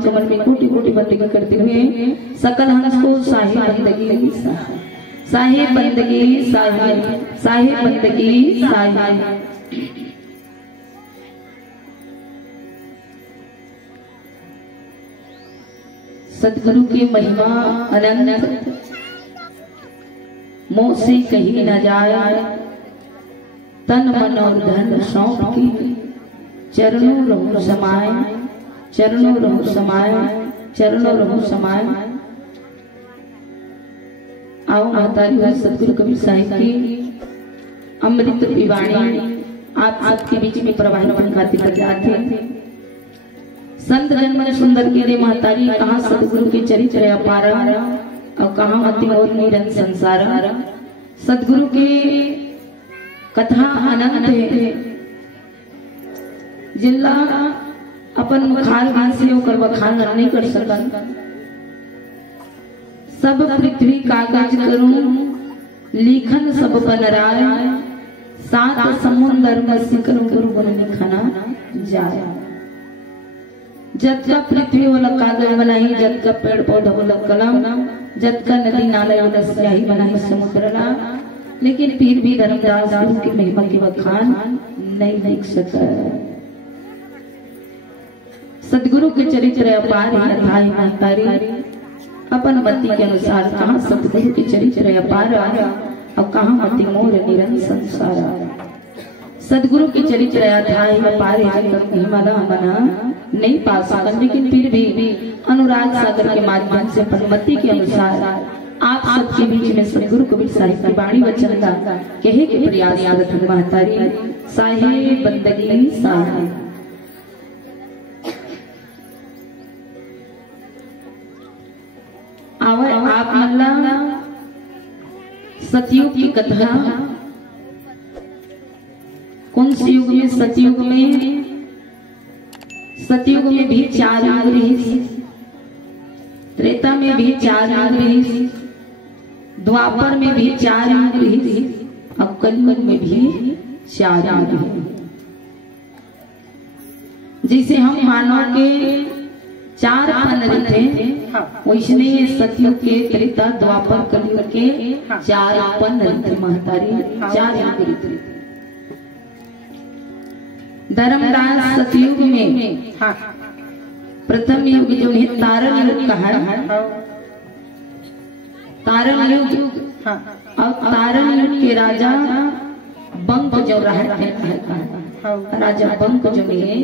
चरण कमल में कोटि कोटि बंदगी करते हुए सकल हंस को साही बंदगी साही बंदगी साही बंदगी साही। सतगुरु की महिमा अनंत मुंह से कही न जाए, तन मन और धन सौंप की चरणों रहूं समाए, चरणों रहूं समाए, चरणों रहूं समाए। आओ माताजी सतगुरु कबीर साहिब की अमृत की वाणी आप सबके बीच में प्रवाहित करती तैयार थे। संत जनमन सुंदर के रे महतारी, कहाँ सतगुरु के चरित्र अपार और कहाँ अति और निरंत संसार। सतगुरु के कथा अनंत है, जिल्ला अपन मुखार से होकर बखान नहीं कर सकन। सब पृथ्वी कागज करूं लिखन सब बन राय, सात समुंदर में सिकरूं गुरु गुरु लिखना जाए। जत का पृथ्वी वाला कागज बनाई, जत का पेड़ पौधा वाला कलम, जत का नदी नाला वाला स्याही बनाई समुद्रला, लेकिन फिर भी धर्मदास गुरु की महिमा के बखान नहीं लिख सका। सदगुरु के चरित्र अपार है महतारी, अपन मति के अनुसार कहाँ सतगुरु के चरित्र अपार और कहाँ मति मोर निरंत संसार। सदगुरु के चरित्र अध्याय अपार हिमालय मना नहीं पा सकन, लेकिन फिर भी अनुराग सागर के माध्यम से अपन मति के अनुसार आप सबके बीच में सदगुरु कबीर साहिब की वाणी वचन का कहे के प्रयास आदत महतारी साहे बंदगी साहे। आप मल्ला सतयुग की कथा, कौन से युग में? सतयुग में, सतयुग में भी 4 युग रही, त्रेता में भी 4 युग रही, द्वापर में भी 4 युग रही और कलयुग में भी 4 युग रही। जिसे हम मानव के 4 पन रहते, वैसने सतयुग के त्रेता द्वापर कलयुग के 4 पन रहते महतारी, 4 युग रहते। धर्मदास सतयुग में प्रथम युग जो है तारन युग कहा है, तारन युग और तारन युग के राजा बंक जो रहते हैं, राजा बंक जो है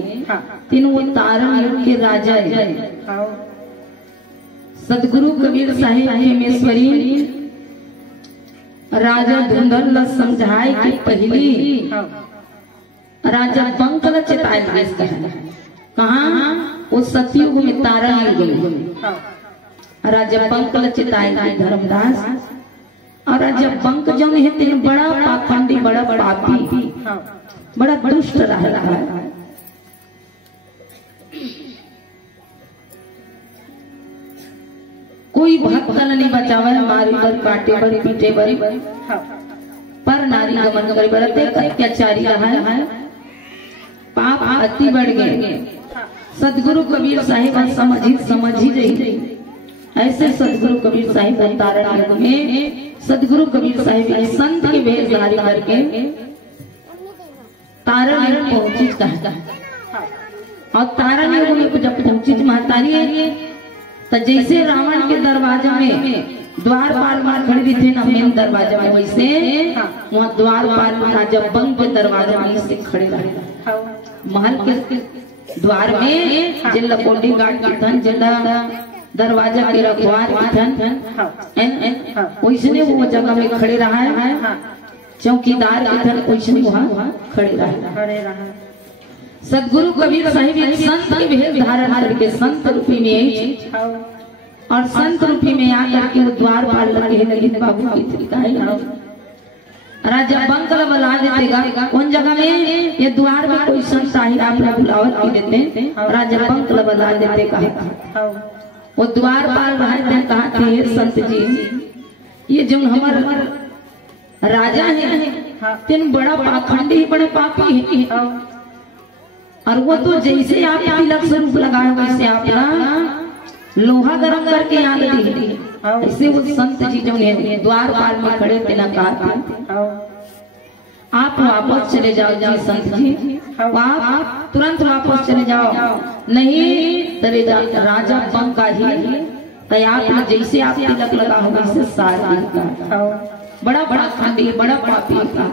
तीनों वो तारन युग के राजा है। सदगुरु कबीर साहिब हेमेश्वरी राजा धुंधल समझाए कि पहली राजा बंक ल चेताए कहा वो सतयुग में तारन युग में राजा बंक ल चेताए धर्मदास। और राजा बंक जो है तेन बड़ा पाखंडी, बड़ा पापी, बड़ा दुष्ट रहा है। कोई भक्त नहीं बचावे, मारी बर काटे बर पीटे बर पर नारी गमन करे बरते अत्याचारी रहा है, पाप अति बढ़ गए। सदगुरु कबीर साहिब समझ ही रही। ऐसे सदगुरु कबीर साहिब तारण युग में सदगुरु कबीर साहिब संत के वेश धारी करके तारण युग पहुंची और तारण युग में जब पहुंची महतारी तो जैसे रावण के दरवाजा में द्वारपाल मार खड़ी थी ना मेन दरवाजा में, वैसे वहाँ द्वारपाल राजा बंक के दरवाजा में से खड़े रहे। महल के द्वार में जिला कोडी गार्ड की थन, जिला दरवाजा के रखवार की थन, वैसने वो जगह में खड़े रहा है। चौकीदार की थन वैसने वहाँ खड़े रहा। सदगुरु कबीर साहिब संत के भेष धारण करके संत रूपी में और संत रूपी में आकर के वो द्वारपाल लगे लगे बाबू की तरीका है। राजा बंक बुला देतेगा उन जगह में ये द्वार में कोई संत आई आप बुलावट की देते, राजा बंक बुला देते कहा वो द्वारपाल रहते कहा थे संत जी ये जो हमारे राजा है तीन बड़ा पाखंडी बड़े पापी है, और वो तो जैसे आप तिलक स्वरूप लगाए वैसे आप ना लोहा गरम करके आग दी। ऐसे वो संत जी जो है द्वारपाल में खड़े थे ना, कहा आप वापस चले जाओ जी संत जी, आप तुरंत वापस चले जाओ, नहीं चले जाओ राजा बंका ही तैयार जैसे आप तिलक लगा हो वैसे सारी बड़ा बड़ा खांडी बड़ा पापी का।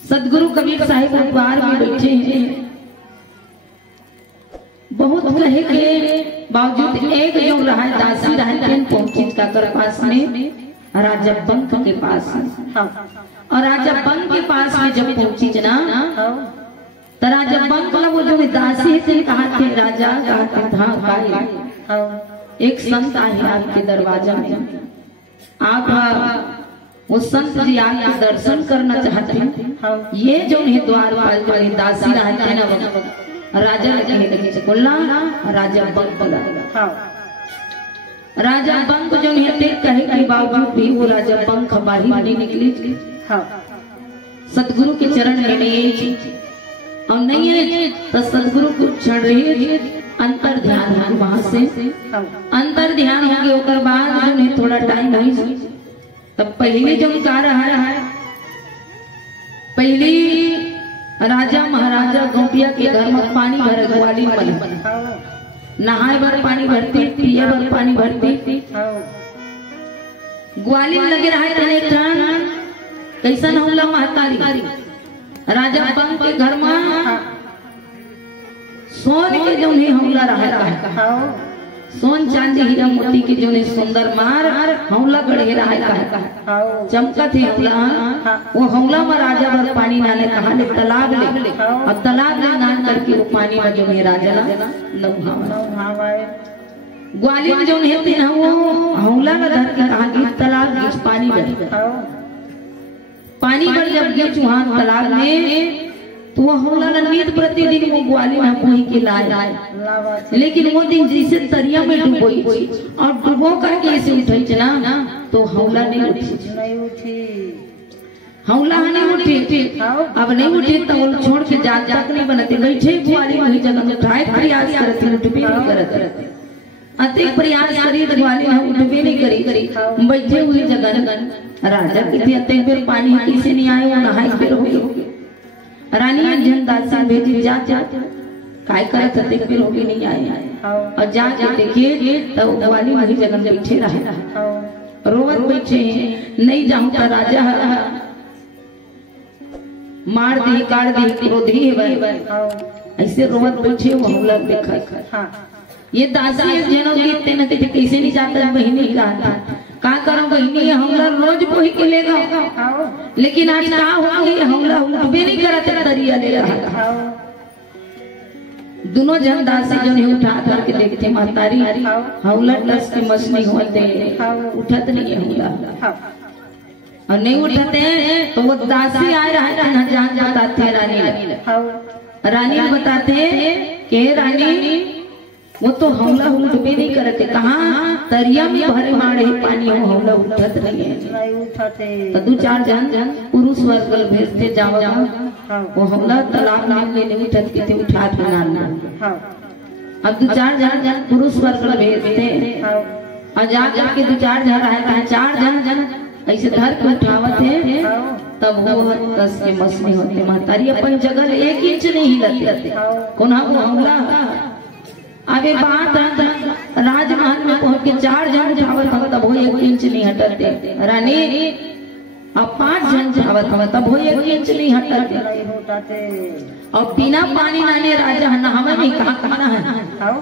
सदगुरु कबीर साहिब द्वार में बैठे हैं, बहुत कहे के बावजूद एक जो रहा दासी रहते पहुंची काकर पास में राजा बंक के पास, और राजा बंक के पास में जब पहुंची ना तो राजा बंक वो जो दासी थे कहा थे राजा था एक संत आए आपके दरवाजा में, आप वो संत जी आपके दर्शन करना चाहते हैं। ये जो है द्वारपाल जो है दासी रहते हैं ना राजा लगे बोला, राजा बंक बोला, राजा बंक जो है कहे के बावजूद भी वो राजा बंक बाहर नहीं निकली। सतगुरु के चरण में नहीं और नहीं है तो सतगुरु को चढ़ रही अंतर ध्यान है, वहां से अंतर ध्यान होगी ओकर बाद जो है थोड़ा टाइम नहीं तब पहले जो कह रहा है पहली राजा महाराजा गोपिया के घर में पानी भर ग्वाली में नहाए भर पानी भरती, पिए भर पानी भरती, ग्वाली में लगे रहा कैसा हमला महतारी राजा बंक के घर में सोन के जो है हमला रहा, सोन चांदी हीरा मोती के जो है सुंदर मार हमला गढ़े रहा चमका थे हमला, वो हमला में राजा भर पानी नाले कहा ले तालाब ले और तालाब ले नान करके वो पानी में जो है राजा ग्वाली में जो है वो हमला का धर के कहा तालाब पानी पानी भर जब गए चुहान तालाब में तो वो हमला नित प्रतिदिन वो ग्वाली में बोई के लाए, लेकिन वो दिन जैसे तरिया में डूबोई और डूबो करके ऐसे उठे ना तो हमला नहीं उठी, हमला नहीं उठी। अब नहीं उठी तो वो छोड़ के जाग नहीं बनते, बैठे ग्वाली में जगह में उठाए प्रयास करते उठबे नहीं करते, अतिक प्रयास करी ग्वाली में उठबे नहीं करी, बैठे हुए जगह राजा कितने अतिक बेर पानी किसी नहीं आए वो नहाए फिर हो गए। रानी जन दासी भेजी जा काय करत अतिक बेर हो नहीं आए और जा देखिए तो ग्वाली में जगह बैठे रहे रोवत बैठे नहीं जाऊं तो राजा मार दी काट दी क्रोधी है ऐसे रोवत बैठे वो हमला देखा। ये दासी जनोगी तेन ते कैसे नहीं जाता बहिनी का करो बहिनी हमला रोज कोई के लेगा, लेकिन आज का हो गई हमला उठबे नहीं करते तरिया ले रहा। दोनों जन दासी जो है उठा करके देखते महतारी हमला लस के मस नहीं होते उठत नहीं हमला और नहीं उठते तो वो दासी आ रहा है ना जान बताते रानी बताते कि रानी वो तो हमला उठबे नहीं करते, कहा तरिया में भरे मारे पानी हो हमला उठत नहीं है तो दो चार जन पुरुष वर्ग भेजते जाओ वो हमला तालाब नाम लेने उठत के थे उठा बनाना। अब दो चार जन पुरुष वर्ग भेजते और जा करके दो चार जन आए चार जन ऐसे धर के उठावत है तब वो कस के मस नहीं होते महतारी अपन जगह 1 इंच नहीं हिलते कोना वो हमला। अबे बात राजमहल में पहुंच के 4 जन उठावत हम तब वो 1 इंच नहीं हटते, रानी अब 5 जन उठावत हम तब वो 1 इंच नहीं हटते और बिना पानी नाने राजा नहावे नहीं कहा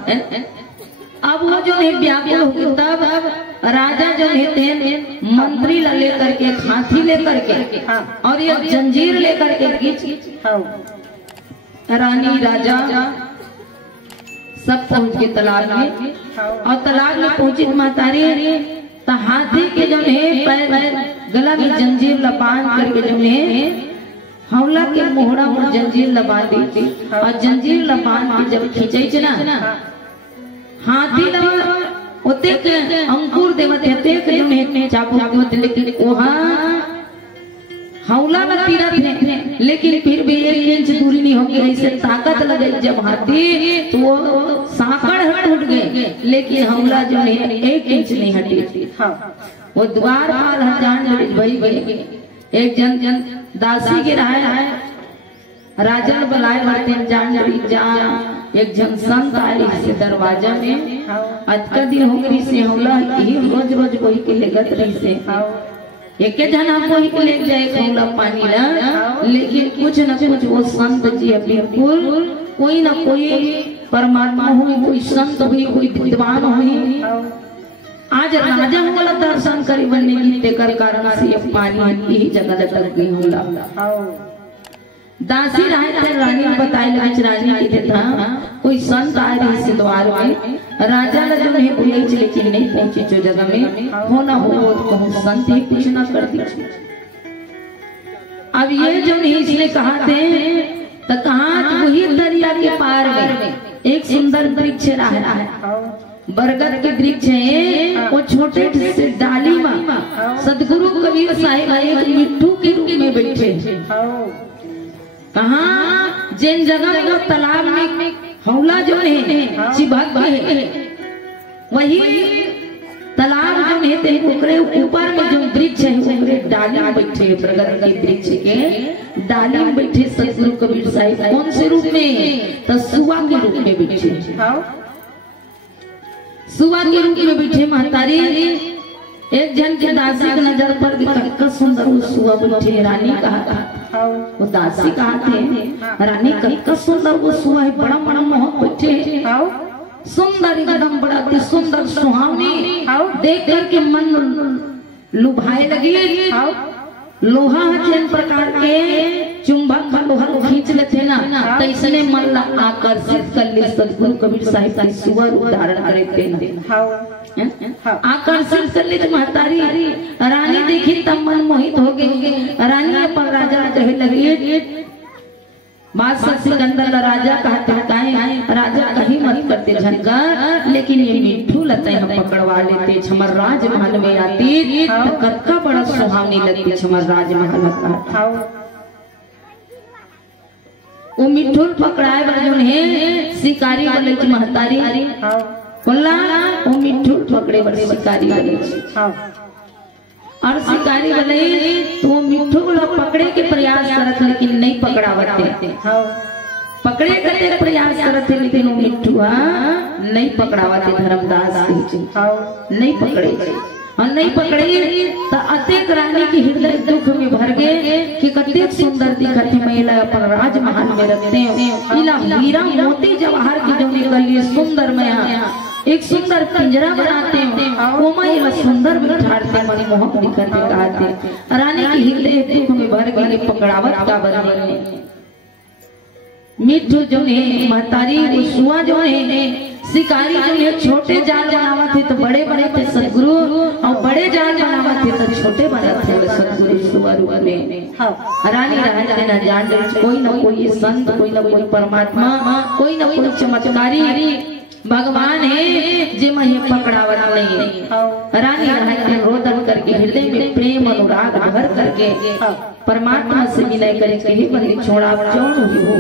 है। अब वो जो है व्याकुल हो गए तब राजा जो है मंत्री लेकर के हाथी लेकर के और ये जंजीर लेकर के खींच रानी राजा सब पहुंच के तालाब में और तालाब में पहुंची महतारी तो हाथी के जो है पैर गला में जंजीर लबान करके जो है हमला के मोहरा में जंजीर लबा दी थी और जंजीर लबान के जब खींचे ना हाथी होते अंकुर देवत होते जो है चाकू देवत लेकिन वहाँ हौला में तीरथ है, लेकिन फिर भी 1 इंच दूरी नहीं होगी। ऐसे ताकत लगे जब हाथी तो वो सांकड़ हट गए, लेकिन हौला जो है 1 इंच नहीं हटी। वो द्वारपाल जान भाई एक जन दासी के रहा है, राजा बुलाए रहते जान एक जन संत आए से दरवाजा में। अतका दिन हो गई से हौला ही रोज रोज कोई के लेगत रही से एक जन आपको ही ले जाए खौला पानी ना, लेकिन कुछ न कुछ वो संत जी बिल्कुल कोई न कोई परमात्मा हुई, कोई संत हुई, कोई विद्वान हुई। आज राजा वाला दर्शन करी बनने की तेकर कारण से ये पानी ही जगह तक गई होला। दासी रानी बताए लगे रानी के था कोई संत आए रही से द्वार में, राजा ने जो है बुलाई लेकिन नहीं पहुंची जो जगह में होना हो वो कहूँ संत ही कुछ ना कर दीजिए। अब ये जो नहीं इसने कहा थे तो कहा वही दरिया के पार में एक सुंदर वृक्ष रहा है, बरगद के वृक्ष है। वो छोटे से डाली में सदगुरु कबीर साहिब एक मिट्टू के रूप में बैठे। कहा जिन जगह में तालाब में हौला जो है चिपक है, वही तालाब जो है ओकरे ऊपर में जो वृक्ष है ओकरे डाली में बैठे, बरगद के वृक्ष के डाली में बैठे सदगुरु कबीर साहिब। कौन से रूप में? तो सुआ के रूप में बैठे, सुआ के रूप में बैठे। महतारी एक जन के दासी की नजर पर कितना सुंदर वो सुआ बैठे। रानी कहा वो दासी कहा थे रानी कितना सुंदर वो सुआ है, बड़ा बड़ा मोहक बैठे, सुंदर एकदम बड़ा सुंदर सुहावनी, देख करके मन लुभाए लगी। लोहा जिन प्रकार के चुंबक लोहा खींच लेते ना, तो इसने मन आकर्षित कर ले सदगुरु कबीर साहिब का सुअर उदाहरण करते आकर्षित कर ले। महतारी रानी देखी तब मन मोहित हो गई। रानी पर राजा कहे लगी बादशाह सिकंदर राजा कहते राजा कहीं मत करते झनकर, लेकिन ये मिट्ठू लते हम पकड़वा लेते छमर राजमहल में आती तो कत्का बड़ा सुहावनी लगती छमर राजमहल का। वो मिट्ठू पकड़ाए बजून है शिकारी वाले की महतारी बोला वो मिट्ठू पकड़े बड़े शिकारी वाले और शिकारी वाले तो वो मिट्ठू को पकड़े के प्रयास करते लेकिन नहीं पकड़ावते, पकड़े करते प्रयास करते लेकिन वो मिट्ठू नहीं पकड़ावते। धर्मदास नहीं पकड़े और नहीं पकड़े तो अतेक रानी की हृदय दुख में भर गए कि कतेक सुंदर दिखत है महिला अपन राजमहल में रखते हैं। इला हीरा मोती जवाहर की जो निकल लिए सुंदर में एक सुंदर पिंजरा बनाते हैं, वो महिला सुंदर बिठाते मनमोहक दिखते कहते। रानी की हृदय दुख में भर गई पकड़ावत का बदले मिट्ठू जो है महतारी वो सुआ जो है शिकारी जो है छोटे जाल बनावा थे तो बड़े बड़े थे सदगुरु, और बड़े जाल बनावा थे तो छोटे बना थे सदगुरु सुआ रूप में। रानी राजा न जान कोई न कोई संत, कोई न कोई परमात्मा, कोई न कोई चमत्कारी भगवान है जे मैं पकड़ावत नहीं। रानी राजा रोदन करके हृदय में प्रेम अनुराग भर करके परमात्मा से विनय करे कहीं बंदी छोड़ा जौन हो,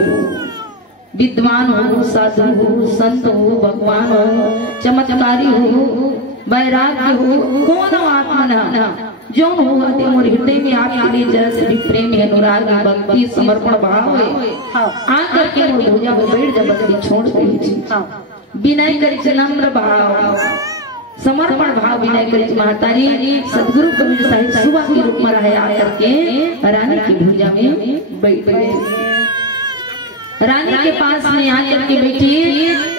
विद्वान हो, साधु हो, संत हो, भगवान हो, चमत्कारी हो, वैराग्य हो, कौन आत्मा जो हो मोर हृदय में आपके लिए जरा से भी प्रेम अनुराग भक्ति समर्पण भाव है आकर के मोर भुजा में बैठ जबरदस्ती छोड़ दीजिए। विनय करे नम्र भाव समर्पण भाव विनय करे महतारी सदगुरु कबीर साहिब सुबह के रूप में रहे आकर के रानी की भुजा में बैठ गए। रानी के पास में आकर के बैठी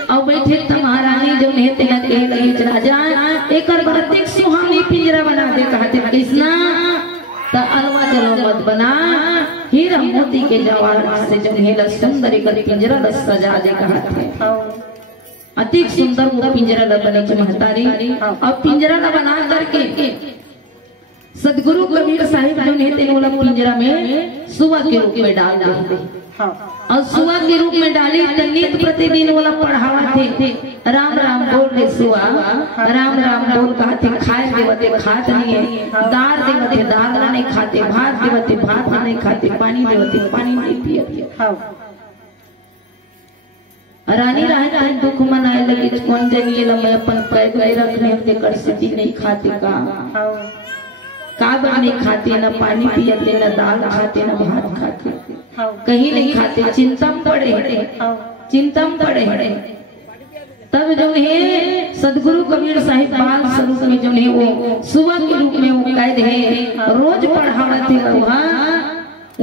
और बैठे तब महारानी जो है तेना कह लगी राजा एक बड़े सुहावनी पिंजरा बना दे कहते कृष्णा तो अलवा जलो मत बना हीरा मोती के जवाहर से जो है सुंदर एक पिंजरा सजा दे कहते। अति सुंदर वो पिंजरा बने महतारी और पिंजरा बना करके सदगुरु कबीर साहिब जो है तेना पिंजरा में सुबह के रूप में डाल दे। और सुआ के रूप में डाली तो नित्य प्रतिदिन वाला पढ़ावा थे राम राम बोल रे सुआ राम राम बोल कहते खाए देवते खात नहीं है, दाल देवते दाल नहीं खाते, भात देवते भात नहीं खाते, पानी देवते पानी नहीं पिए। रानी रानी दुख मनाए लगी कौन जनिए मैं अपन पैर गए रखने हफ्ते कर सिटी नहीं खाते का नहीं खाते, न पानी पियते, न दाल खाते, न भात खाते, कहीं नहीं खाते, चिंता में पड़े। तब जो है सदगुरु कबीर साहिब बाल स्वरूप में जो है वो सुबह के रूप में वो कैद है रोज पढ़ावत है।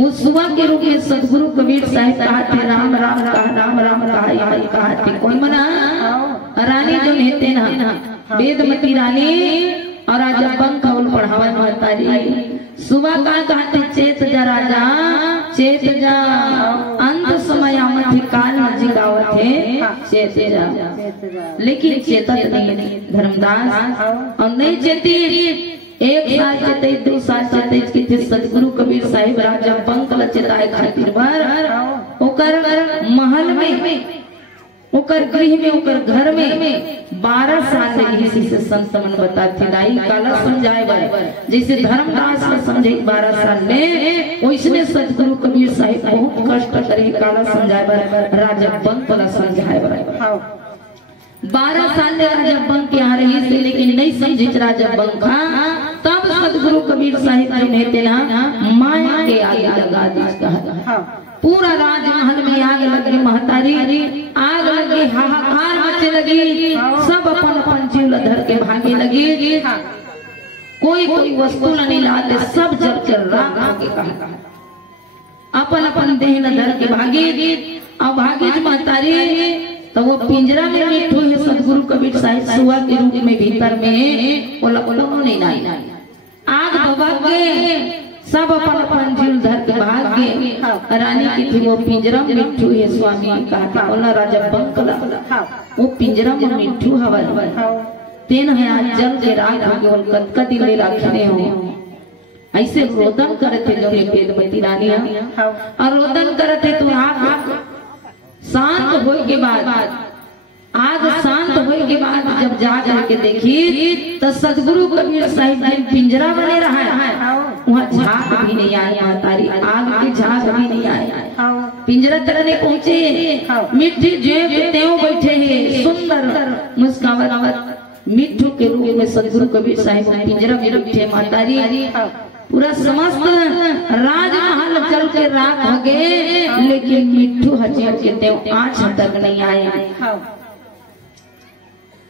उस सुबह के रूप में सदगुरु कबीर साहिब कहते राम राम कहा कौन मना रानी जो रहते ना वेदमती रानी और राजा बंक पढ़ावा महतारी सुबह का कहते चेत जा राजा चेत जा अंत समय आमत काल में जिगावत है चेत जा, लेकिन चेतत नहीं धर्मदास और नहीं चेती। एक साल चेते 2 साल चेते किथे सदगुरु कबीर साहिब राजा बंक चेताए खातिर बार ओकर महल में ओकर गृह में ओकर घर में 12 साल लगी से संत मन बताते दाई काला समझाए बार जैसे धर्मदास ने समझे 12 साल में वैसने सदगुरु कबीर साहिब बहुत कष्ट करे काला समझाए बार राजा बंक वाला समझाए बार 12 साल ले राजा बंक यहाँ रही से लेकिन नहीं समझे राजा बंक तब सदगुरु कबीर साहिब जो कहते ना माया के आगे लगा दी पूरा राजमहल में आग लगी महतारी आग लगी हाहाकार मचने लगी सब अपन अपन जीव धर के भागे लगी कोई वस्तु नहीं लाते सब जल चल रहा अपन अपन देह न धर के भागे अब भागे महतारी तो वो पिंजरा में मिट्ठू है सदगुरु कबीर साहिब सुआ के रूप में भीतर में बोला नहीं आग भभक के सब अपन अपन जीव धर के भाग के रानी की थी वो पिंजरा में मिट्ठू है स्वामी कहा बोला राजा बंकला वो पिंजरा में मिट्ठू हवा तेन है आज जल के रात हो गए कतकती ले रखने हो ऐसे रोदन करते जो वेदमती रानी और रोदन करते तो आग शांत होए के बाद आग शांत होए के बाद जब जा करके देखी तो सदगुरु कबीर साहिब जी पिंजरा बने रहा है वहाँ झाग भी नहीं आई महतारी आग की झाग भी नहीं आई पिंजरा तक नहीं पहुँचे मिट्टी जेब त्यों बैठे हैं सुंदर मुस्कावत मिट्ठू के रूप में सदगुरु कबीर साहिब पिंजरा में बैठे महतारी पूरा समस्त राजमहल चल के रात हो गए लेकिन मिट्ठू हचेर के देव आँच तक नहीं आए।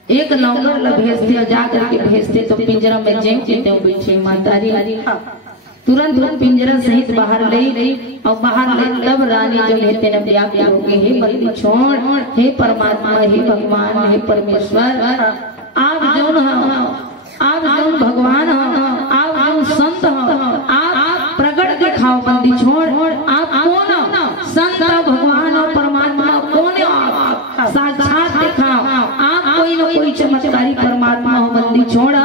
एक नौकर भेजते जाकर के भेजते तो पिंजरा में जेम के देव बैठे मातारी तुरंत वो पिंजरा सहित बाहर ले और बाहर ले तब रानी जो लेते न व्याप्त हो गए हे बलि छोड़ हे परमात्मा हे भगवान हे परमेश्वर आप जौन भगवान आप जौन संत आप प्रकट दिखाओ बंदी छोड़ आप कौन संत भगवान और परमात्मा कौन आप साक्षात दिखाओ आप कोई न कोई चमत्कारी परमात्मा हो बंदी छोड़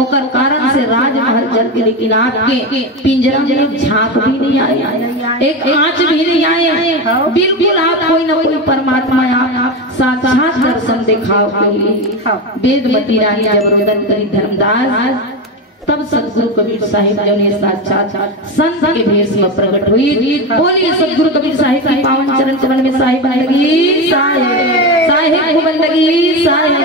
ओकर कारण से राजमहल जल के लेकिन आपके पिंजरा में झांक भी नहीं आया एक आंच भी नहीं आए बिल्कुल आप कोई न कोई परमात्मा आप साक्षात दर्शन दिखाओ वेदमती रानी जब रोदन करी धर्मदास तब सदगुरु कबीर साहिब जो ने साक्षात संत के भेष में प्रकट हुई बोलिए सदगुरु कबीर साहिब की पावन चरण कमल में साहिब लगी साहिब साहिब लगी साहिब